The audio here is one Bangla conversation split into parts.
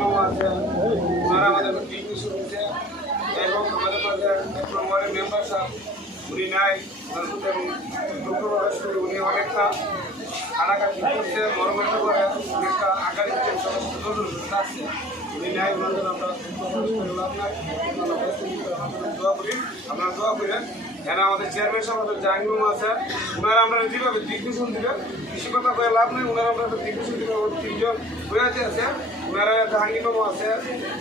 মামা আছে, ওনারা আমাদের টিভি শুরু হয়েছে এবং আমাদের মাঝে 1 নম্বরের মেম্বার সাহেব উনি নাই, উনি অনেকটা কাটাকাটি করছে, মরমের করে অনেকটা আগামী আসছে উনি নাই, ওনাদের আমরা লাভ নাই, দোয়া করি, আপনারা দোয়া করেন। এখানে আমাদের চেয়ারম্যান সাহেব আমাদের জাহাঙ্গীর মামা আছে, ওনারা আমরা যেভাবে দিগ্দর্শন দিবে, বেশি কথা করে লাভ নেই, ওনারা আমরা দিগ্দর্শন দিবে। 3জন বইয়াতে আছে, ওনারা জাহাঙ্গীর মামা আছে,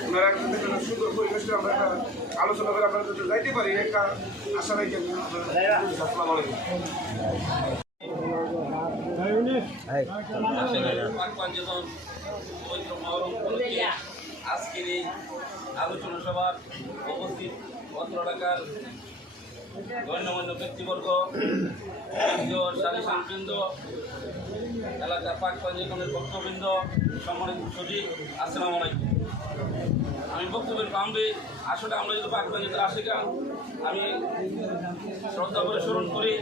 ওনারা একটা সুন্দর পরিবেশে আমরা একটা আলোচনা করে আমরা যদি যাইতে পারি একটা আশা রাখি। আসসালামু আলাইকুম। আজকের এই আলোচনা সভার উপস্থিত অত্র এলাকার গণ্যমান্য ব্যক্তিবর্গ, সালিসানবৃন্দ, এলাকার পাক পঞ্জীকরণের ভক্তবৃন্দ, সম্মানিত সচিব, আসসালামু আলাইকুম। আমি বক্তব্যের প্রারম্ভে আসলে আমরা যদি পাক পঞ্জীতে আশিকা আমি শ্রদ্ধা করে স্মরণ করি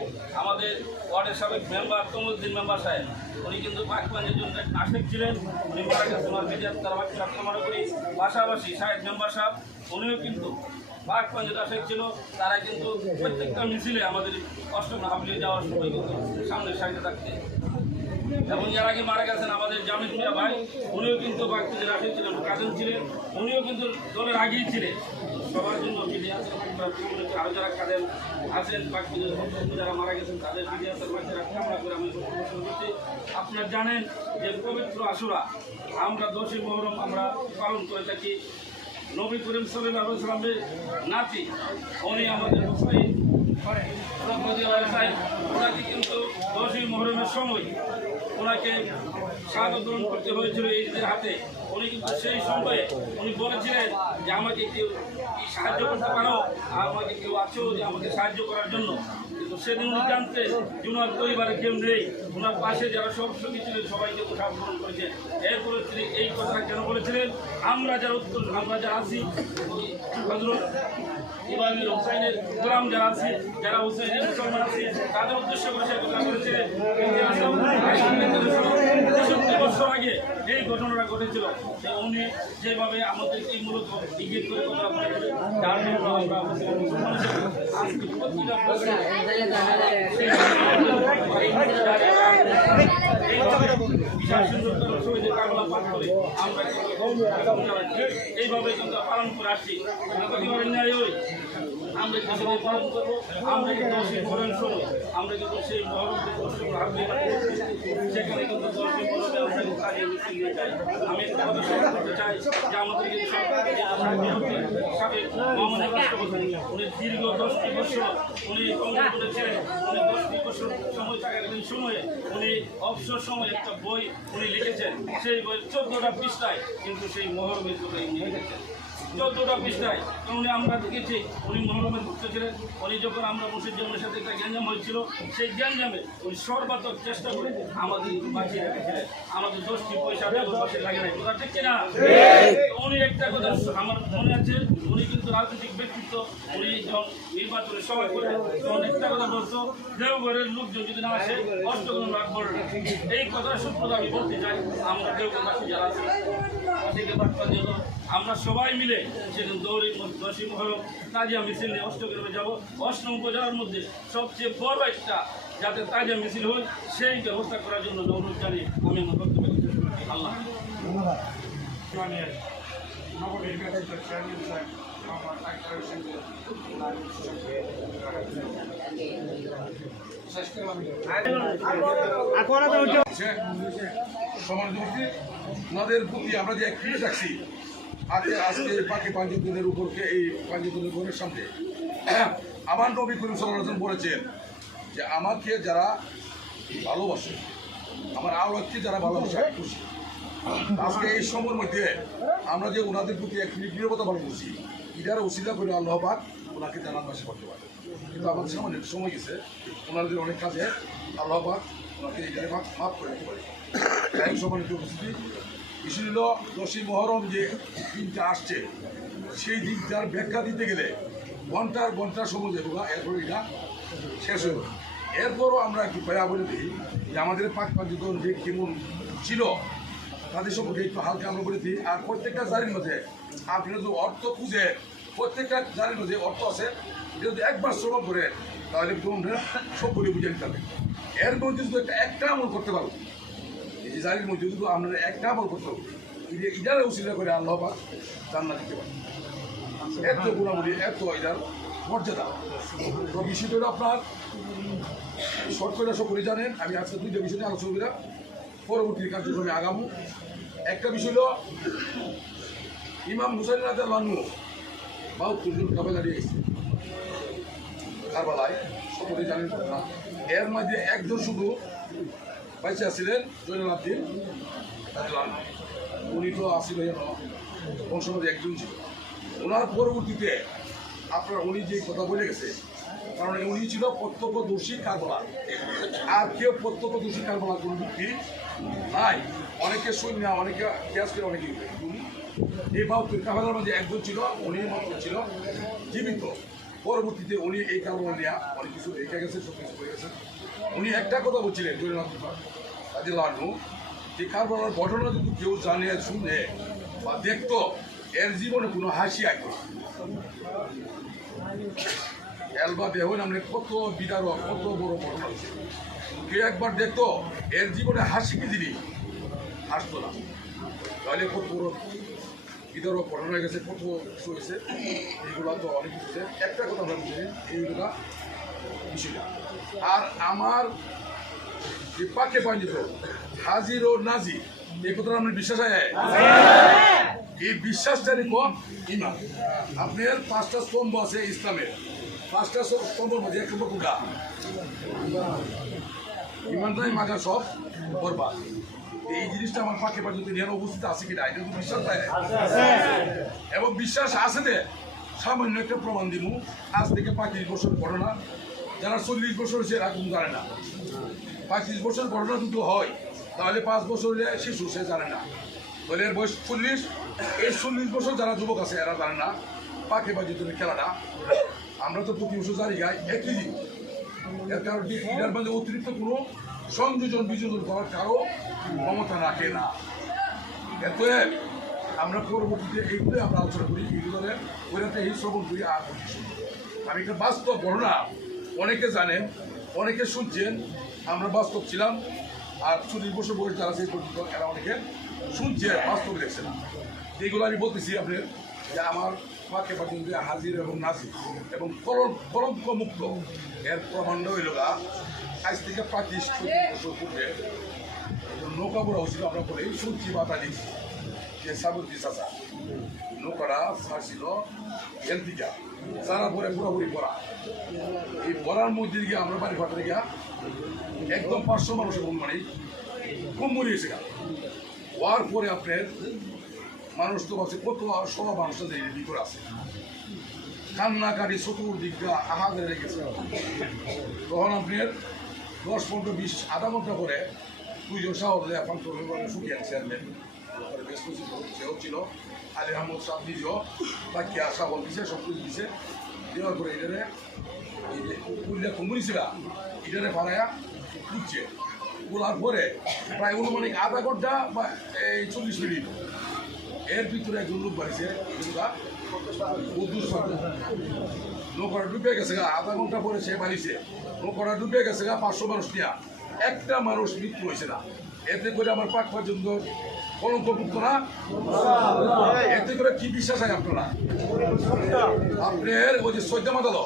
আমাদের ওয়ার্ডের সাবেক মেম্বার তমুদ্দিন মেম্বার সাহেব। উনি কিন্তু পাক পঞ্জীর জন্য এক আশিক ছিলেন, উনি মারা গেছেন, ওনার বিজয় তার বাকি কামনা করি। পাশাপাশি সাহেব মেম্বার সাহেব উনিও কিন্তু পাক পঞ্জীর আশিক ছিল, তারা কিন্তু প্রত্যেকটা মিছিলে আমাদের অষ্টম হাবলিয়ে যাওয়ার সময় কিন্তু সামনের সাইডে থাকতেন। এবং এর আগে মারা গেছেন আমাদের জামিল মিয়া ভাই, উনিও কিন্তু পাক পঞ্জীর আশিক ছিলেন, কাজেন ছিলেন, উনিও কিন্তু দলের আগেই ছিলেন। সবার জন্য আরও যারা কাজের আছেন পাক পঞ্জীর যারা মারা গেছেন তাদের বিজয়াতের মাঝে কামনা করে আমি শুরু করছি। আপনারা জানেন যে পবিত্র আশুরা আমরা 10ই মুহররম আমরা পালন করে থাকি। নবী করিম সাল্লাল্লাহু আলাইহি ওয়াসাল্লামের নাতি উনি আমাদের হুসাইন ওনাকে কিন্তু 10ই মুহররমের সময় ওনাকে শাহাদাত গ্রহণ করতে হয়েছিল ঈদের হাতে। উনি কিন্তু সেই সময়ে উনি বলেছিলেন যে আমাকে কেউ সাহায্য করতে পারো, আমাকে কেউ আছো যে আমাকে সাহায্য করার জন্য। কিন্তু সেদিন উনি জানতেন যে ওনার পরিবারে কেউ নেই, ওনার পাশে যারা সহযোগী ছিলেন সবাইকে শাহাদাত গ্রহণ করেছেন। এরপরে তিনি এই কথা কেন বলেছিলেন, আমরা যারা আছি হযরত ইমামুল হুসাইনের গোলাম যারা আছে, যারা হুসাইনের মুসলমান আছে, তাদের উদ্দেশ্য করে সে কথা বলেছিলেন। 63 বছর আগে এই ঘটনাটা ঘটেছিল, উনি যেভাবে আমাদেরকে মূলত ইঙ্গিত করে কথা বলেছিলেন, যার জন্য আমরা মুসলমান আজকে প্রতিটা এইভাবে কিন্তু পালন করে আসছি। আমরা কিছু পালন করবো, আমরা কিন্তু সেই মরণ সময় আমরা কিন্তু সেই মহরম সেখানে কিন্তু আমি একটা কথা স্মরণ করতে চাই যে আমাদের কিন্তু উনি দীর্ঘ 10টি বছর উনি কংগ্রেস করেছিলেন। উনি 10টি বছর সময় থাকাকালীন সময়ে উনি অবসর সময় একটা বই উনি লিখেছেন, সেই বই 14টা পৃষ্ঠায় কিন্তু সেই মহরমের কথা লিখেছেন। 14টা পৃষ্ঠায় উনি আমরা দেখেছি উনি মহরমের ভুক্ত ছিলেন। উনি যখন আমরা মুসলিমের সাথে একটা গ্যাঞ্জাম হয়েছিল, সেই গ্যাঞ্জামে উনি সর্বাত্মক চেষ্টা করে আমাদের বাঁচিয়ে রেখেছিলেন। আমাদের 10টি পয়সা পাশে লাগে নাই, কথা ঠিক কিনা? উনি একটা কথা আমার মনে আছে, উনি কিন্তু রাজনৈতিক ব্যক্তিত্ব, উনি যখন নির্বাচনে সবাই করে তখন একটা কথা বলতো, দেওঘরের লোকজন যদি না আসে অষ্টগ্রহণ রাগ করে না। এই কথার সূত্রটা আমি বলতে চাই, আমরা দেওঘরবাসী যারা আছি আমরা সবাই মিলে সেদিন 10ই মুহররম তাজিয়া মিছিল নিয়ে অষ্টগ্রামে যাব। অষ্টম উপজেলার মধ্যে সবচেয়ে বড় একটা যাতে তাজিয়া মিছিল হয় সেই ব্যবস্থা করার জন্য অনুরোধ জানিয়ে আমি আমার বক্তব্য আল্লাহ ওনাদের প্রতি আমরা যে ক্রিয়া রাখছি আজকে বাকি পাঞ্জতনের উপরকে এই পাঞ্জতনের ঘরের সামনে আমার নবী করিম সাল্লাল্লাহু আলাইহি ওয়াসাল্লাম বলেছেন যে আমাকে যারা ভালোবাসে, আমার আওলাদকে যারা ভালোবাসে খুশি। আজকে এই সময়ের মধ্যে আমরা যে ওনাদের প্রতি এক নির্ভরতা ভালো করছি, ইটার ওসিলা করে আল্লাহ পাক ওনাকে জান্নাতবাসী করতে পারে। কিন্তু আমাদের সামনে সময় গেছে, ওনাদের অনেক কাজে আল্লাহ পাক ওনাকে এটাকে মাফ করে দিতে পারে। তাই সম্মানিত উপস্থিতি, বিষয় হল 10ই মুহররম যে দিনটা আসছে, সেই দিনটার ব্যাখ্যা দিতে গেলে ঘন্টার সময় দেবো না, এরপর এটা শেষ হয়ে যাবে। এরপরও আমরা একটু পায়া বলে দিই যে আমাদের পাক পাঞ্জতন যে কেমন ছিল, তাদের সম্পর্কে একটু হালকা আমরা বলেছি। আর প্রত্যেকটা জারির মধ্যে আপনারা যদি অর্থ খুঁজে, প্রত্যেকটা জারির মধ্যে অর্থ আছে, যদি একবার শ্রবণ করে তাহলে কিন্তু আমরা সবগুলি বুঝে নিতে হবে। এর মধ্যে যদি একটা আমল করতে পারবো, এই যে জারির মধ্যে যদি আপনারা একটা আমল করতে হবে, ইটারে উচিলা করে আল্লাহ পাক জান্নাত দিতে পারে। এত গুণাবলী, এত এটার মর্যাদা। তো বিষয়টা হলো আপনার শর্ট করে সকলে জানেন। আমি আজকে দুইটা বিষয় নিয়ে আলোচনা করি, পরবর্তী কার্যক্রমে আগামো। একটা বিষয় হলো ইমাম হুসাইন রাদিয়াল্লাহু আনহু ৭২ জন কাফেলা নিয়ে এসেছে কারবালায়, সকলে জানেন কথা। এর মধ্যে একজন শুধু বাইচা ছিলেন, জয়নুল আবদিন রাদিয়াল্লাহু আনহু। উনি তো আসিল বংশমধ্যে একজন ছিল। ওনার পরবর্তীতে আপনার উনি যে কথা বলে গেছে, কারণ উনি ছিল প্রত্যক্ষদর্শী কারবালা, আর কেউ প্রত্যক্ষদর্শী কারবালার কোনো ব্যক্তি নাই। অনেকে সৈন্য, অনেকে গ্যাস করে, অনেকে এই বাহাত্তর কাফেলার মাঝে একজন ছিল, উনি মাত্র ছিল জীবিত। পরবর্তীতে উনি এই কারবালা নিয়ে অনেক কিছু রেখে গেছে, সব কিছু করে গেছে। উনি একটা কথা বলছিলেন জয়নুল আবদিন রাদিয়াল্লাহু আনহু, যে কারবালার ঘটনা যদি কেউ জানে, শুনে বা দেখতো, এর জীবনে কোনো হাসি আঁকতো না। এলবা দেখুন আমরা কত বিদারক, কত বড় ঘটনা হচ্ছে। কেউ একবার দেখতো, এর জীবনে হাসি কি জিনিস, হাসতো না। তাহলে কত বড় বিদারক ঘটনা হয়ে গেছে, কত কিছু হয়েছে। এইগুলো তো অনেক কিছু হয়েছে। একটা কথা আমরা বুঝি, এইগুলা বিষয়টা। আর আমার যে পাকে পাঞ্জিত হাজির ও নাজির, এই কথাটা আপনার বিশ্বাস হয়? এই বিশ্বাসটা কম ইমান। আপনার 5টা স্তম্ভ আছে ইসলামের, 5টা স্তম্ভের মধ্যে এক নম্বর কোনটা? ইমানটাই মাঝে সব বরবাদ। এই জিনিসটা আমার পাকে পাঞ্জিত নিয়ে উপস্থিত আছে কিনা, এটা তো বিশ্বাস হয়। এবং বিশ্বাস আছে যে সামান্য একটা প্রমাণ দিব। আজ থেকে 35 বছর ঘটনা, যারা 40 বছর হয়েছে এরা কিন্তু জানে না। 35 বছর ঘটনা যদি হয়, তাহলে 5 বছরের শিশু সে জানে না। তাহলে এর বয়স 40, এই 40 বছর যারা যুবক আছে এরা জানে না পাকে বাজি তুমি খেলাটা। আমরা তো প্রতি বছর জানি গাই একই দিন। এর কারণ এটার মধ্যে অতিরিক্ত কোনো সংযোজন বিযোজন করার কারো ক্ষমতা রাখে না। এত আমরা পরবর্তীতে এইগুলোই আমরা আলোচনা করি, এইগুলোর ওইটাতে এই শ্রবণ করি। আর আমি একটা বাস্তব ঘটনা, অনেকে জানেন, অনেকে শুনছেন, আমরা বাস্তব ছিলাম। আর 40 বছর বয়স যারা সেই পর্যন্ত এরা অনেকে শুনছে, বাস্তব দেখছে না। এইগুলো আমি বলতেছি আপনার যে আমার পাকে পাকে হাজির এবং নাজির এবং কলঙ্ক মুক্ত। এর প্রমাণটা হইল আজ থেকে 35-40 বছর পূর্বে নৌকা পড়া হচ্ছিল। আমরা বলি শুনছি বাতা দিচ্ছি যে সাবুদ্দি চাচা নৌকাটা ছাড়ছিল এলপিকা, সারা পরে পুরোপুরি পড়া। এই পড়ার মধ্যে গিয়ে আমরা বাড়ি ফাটা গিয়া একদম 500 মানুষের মানে খুব মরিয়েছে গা। হওয়ার পরে আপনার মানুষ তো আছে কত সব মানুষটা ভিতরে আছে, কান্নাকাটি চতুর্দিকটা আহাদের রেখেছে। তখন আপনার 10-15-20 আধা ঘন্টা করে 2 জন সাহস এখন শুকিয়ে চেয়ারম্যান ব্যস্ত ছিল, সেও ছিল আলী আহমদ সাহ নিজেও বাকিয়া সাবল দিছে, সব কিছু দিছে। দেওয়ার পরে এটারে এই যে কুলিয়া কুমুরিছিল এটারে ফাড়াইয়া খুঁজছে। তোলার পরে প্রায় অনুমানিক আধা ঘন্টা বা এই 40 মিনিট এর ভিতরে একজন লোক বাড়িছে। নৌকাটা ডুবে গেছে গা, আধা ঘন্টা পরে সে বাড়িছে। নৌকাটা ডুবে গেছে গা, 500 মানুষ নিয়ে একটা মানুষ মৃত্যু হয়েছে না। এতে করে আমার পাক পর্যন্ত কলঙ্ক মুক্ত না। এতে করে কি বিশ্বাস হয় আপনারা? আপনার ওই যে সৈদ্যমাদাল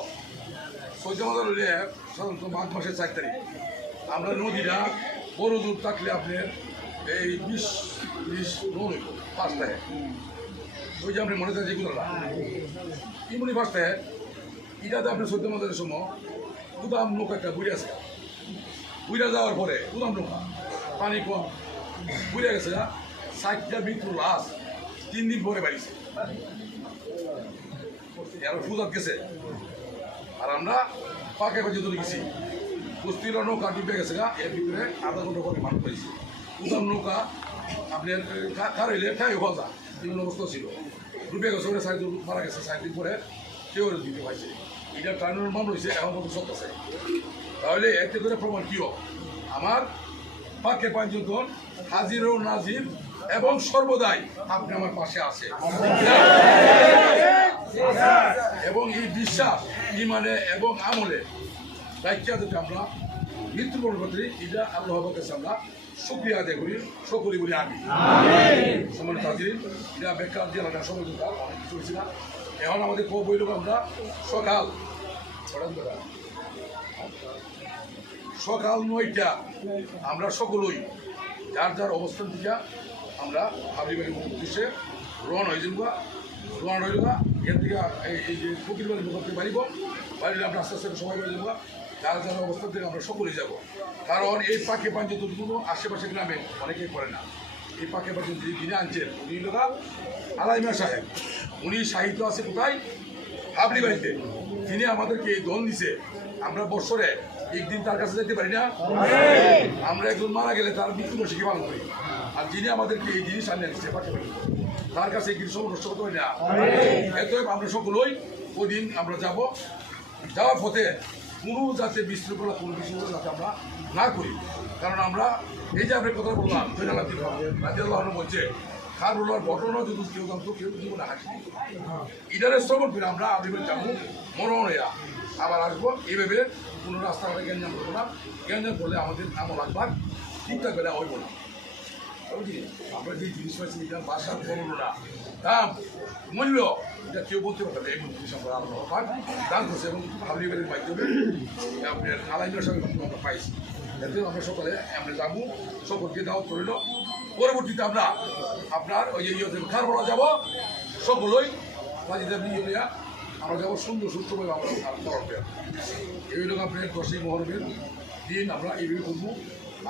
হইলে সাধারণত মাঘ মাসের 4 তারিখ আমরা নদীটা বড় দূর থাকলে আপনার এই 20 নৌ হইব 5টায়। ওই যে আপনি মনে থাকে যেগুলো ইমনি 5টায় এটাতে আপনার সৈদ্যমাদালের সময় গুদাম নৌকা একটা ঘুরে আছে। ঘুরে যাওয়ার পরে গুদাম নৌকা পানি কম ঘুরে গেছে, 60টা মৃত্যুর লাশ 3 দিন পরে বাড়িছে। এরা ফুজাত গেছে আর আমরা পাকে বাজে ধরে গেছি। বস্তির নৌকা ডুবে গেছে গা, এর ভিতরে আধা ঘন্টা পরে মানুষ পাইছে। গুদাম নৌকা আপনার কার হইলে ঠাই হওয়া বিভিন্ন অবস্থা ছিল, ডুবে গেছে। ওরা 4 জন মারা গেছে, 4 দিন পরে কেউ দিতে পাইছে। এটা টার্নের মান হয়েছে, এখন মতো সত্য আছে। তাহলে এতে করে প্রমাণ কি হোক আমার পাকে পাঞ্চজন হাজির ও নাজির এবং সর্বদাই আপনি আমার পাশে আছে এবং এই বিশ্বাস ইমানে এবং আমলে রাখিয়া যদি আমরা মৃত্যুবরণ করতে এটা আল্লাহ কাছে আমরা শুকরিয়া আদায় করি সকলেই বলি আমি সম্মানিত হাজিরিন এটা বেকার জেলাটা সময় অনেক কিছু হয়েছিল এখন আমাদের বইল আমরা সকাল 9টা আমরা সকলেই যার যার অবস্থান থেকে আমরা হাবলিবাড়ির উদ্দেশ্যে রওনা হয়ে যাবো এর থেকে এই যে ফকির বাড়ির মুখে বাড়িব বাড়িলে আমরা আস্তে আস্তে সবাই বাড়ি যাবো যার যার অবস্থান থেকে আমরা সকলেই যাব কারণ এই পাখি পাঞ্চতগুলো আশেপাশে গ্রামে অনেকেই করে না এই পাখি পাঞ্চ যিনি আনছেন উনি লোকা আলাইমা সাহেব উনি সাহিত্য আছে কোথায় হাবলি বাড়িতে তিনি আমাদেরকে এই দল দিছে আমরা বছরে একদিন তার কাছে যেতে পারি না আমরা একজন মারা গেলে তার মৃত্যুবার্ষিকী পালন করি আর যিনি আমাদেরকে এই জিনিস আনিয়ে দিচ্ছে তার কাছে এই সময় নষ্ট করতে পারি না এত আমরা সকলেই ওই দিন আমরা যাব যাওয়ার পথে কোনো যাতে বিশৃঙ্খলা কোনো বিশৃঙ্খলা যাতে আমরা না করি কারণ আমরা এই যে আমরা কথা বললাম রাজিয়াল্লাহ বলছে খারুল্লাহর ঘটনা যদি কেউ জানতো কেউ জীবনে হাসি ইডারের শ্রবণ করে আমরা আবিবের যাবো মরণ হইয়া আবার আসবো এইভাবে কোনো রাস্তাঘাটে গ্যাঞ্জাম করবো না গ্যাঞ্জাম করলে আমাদের আমল আকবার ঠিকঠাক করে হইব না আমরা যে জিনিস পাইছি এটার বাসা বর্ণনা দাম মূল্য এটা কেউ বলতে পারবে এই জিনিস আমরা আলাদা দান করছে এবং হাবলিবাড়ির মাধ্যমে আপনার আলাইনের সঙ্গে আমরা পাইছি এতে আমরা সকালে আমরা যাবো সকলকে দাওয়াত করিল পরবর্তীতে আমরা আপনার ওই যে খারবলা যাবো সকলেই বাজিদের নিয়ে আমরা যাবো সুন্দর সুস্থভাবে আমরা করবেন এই হলো আপনার 10ই মহরমের দিন আমরা এইভাবে করবো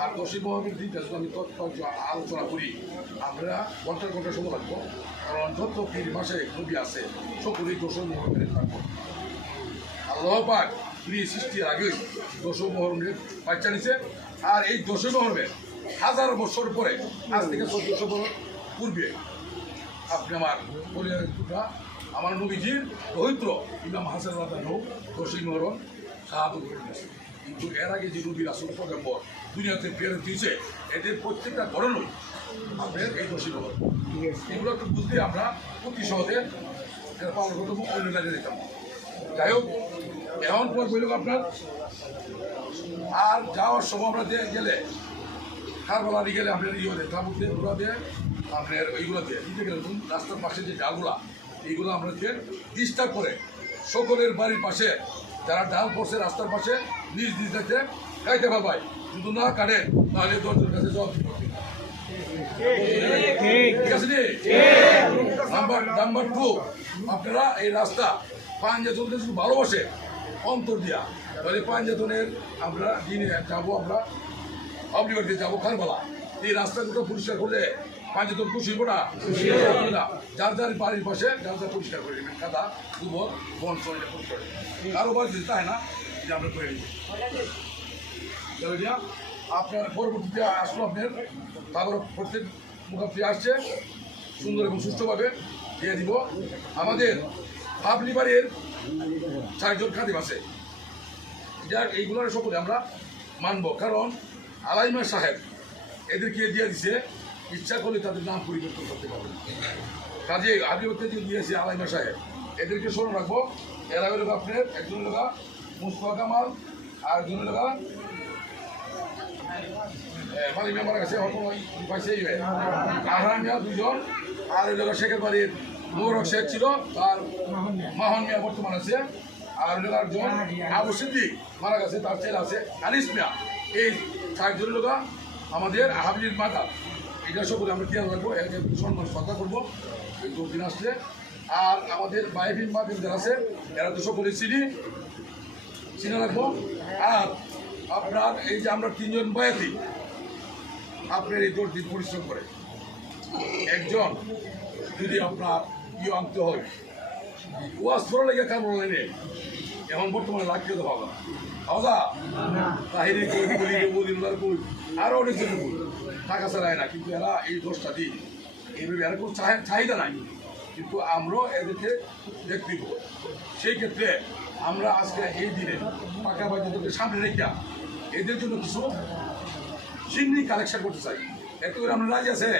আর 10ই মহরমের দিনটা যদি আমি তৎপর্য আলোচনা করি আমরা ঘন্টার সময় লাগবো কারণ যত পীর মাসে নবী আছে সকলেই 10ই মহরমের থাকবো আল্লাহ পাক তিনি সৃষ্টির আগেই 10ই মহরমের বাচ্চা নিছে আর এই 10ই মহরমের 1000 বছর পরে আজ থেকে 1400 বছর পূর্বে আপনি আমার পরিবারের টুকরা আমার নবীজির পবিত্র ইমাম হাসান রাদিয়াল্লাহু 10ই মহরম শাহাদত করে দিয়েছে কিন্তু এর আগে যে নবী রাসূল পয়গম্বর দুনিয়াতে প্রেরণ দিয়েছে এদের প্রত্যেকটা ঘটনাই আপনার এই 10ই মহরম এগুলো একটু বুঝতে আমরা অতি সহজে পালন করতে অন্য জায়গায় যেতাম যাই হোক এখন পর বলল আপনার আর যাওয়ার সময় আমরা গেলে খারবালা দিয়ে গেলে আপনার ইয়ে দেয় তাবুক দিয়ে ঘোরা দিয়ে আপনার ওইগুলো দিয়ে দিতে গেলে রাস্তার পাশে যে ডালগুলা এইগুলো আমরা দিয়ে ডিস্টার্ব করে সকলের বাড়ির পাশে যারা ডাল পড়ছে রাস্তার পাশে নিজ নিজ দেখতে গাইতে পারবাই শুধু না কাটেন তাহলে দরজার কাছে জবাব ঠিক আছে নাম্বার 2 আপনারা এই রাস্তা পাঞ্জাতনকে শুধু ভালোবাসে অন্তর দিয়া তাহলে পাঞ্জাতনের আমরা দিনে যাবো আমরা হাবলিবাড়িতে যাবো খারবালা এই রাস্তাগুলো পরিষ্কার করলে পাঞ্জাতন খুশি হইব না যার যার বাড়ির পাশে যার যার পরিষ্কার করে নেবেন কাদা গোবর বন এটা পরিষ্কার কারো বাড়ি দিতে হয় না যে আমরা করে নিই আপনার পরবর্তীতে আসলো আপনার তারপর প্রত্যেক মুখাপ্তি আসছে সুন্দর এবং সুষ্ঠুভাবে দিয়ে দিব আমাদের হাবলিবাড়ির 4 জন খাদিম আছে যার এইগুলোর সকলে আমরা মানব কারণ আলাইমা সাহেব এদেরকে দিয়ে দিছে ইচ্ছা করলে তাদের নাম পরিবর্তন করতে পারবে কাজে আবিবতে যে দিয়েছে আলাইমা সাহেব এদেরকে স্মরণ রাখবো এরা হলো আপনার একজন লোকা মুস্তফা কামাল আর একজন লোকা মালিক মেম্বার কাছে হয়তো পাইছে আহরান মিয়া 2 জন আর ওই লোক শেখের বাড়ির মোরক শেখ ছিল তার মাহন মিয়া বর্তমান আছে আর ওই একজন আবু সিদ্দিক মারা গেছে তার ছেলে আছে আনিস মিয়া এই 4 জন লোক আমাদের হাবলির মাতা এটা সকলে আমরা খেয়াল রাখবো একে সম্মান শ্রদ্ধা করবো এই 2 দিন আসলে আর আমাদের বাইফিন মাহফিল যারা আছে এরা তো সকলে চিনে রাখবো আর আপনার এই যে আমরা 3 জন বয়াতি আপনার এই 10 দিন পরিশ্রম করে একজন যদি আপনার আনতে হয় ওয়াজ করা লেগে কারণ নেই এখন বর্তমানে লাগতে তো পাবো না তাহিরি কই আরো অনেকজন কই টাকা ছাড়ায় না কিন্তু এরা এই 10টা দিন এইভাবে এরা কোনো চাহিদা নাই কিন্তু আমরাও এদেরকে দেখতে দেবো সেই ক্ষেত্রে আমরা আজকে এই দিনে পাকা বাজারকে সামনে রেখে এদের জন্য কিছু চিংড়ি কালেকশন করতে চাই এত করে আমরা রাজি আছে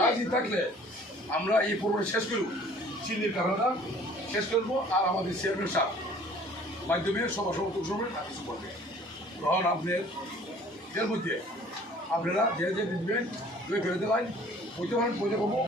রাজি থাকলে আমরা এই পর্ব শেষ করব, চিনির কারণটা শেষ করবো, আর আমাদের চেয়ারম্যান সাহেব মাধ্যমে সভা সমর্থন কিছু করবে। তখন আপনাদের মধ্যে আপনারা যে দিবেন দুই ফেরত লাইন বইতে পারেন, বইতে পাবো।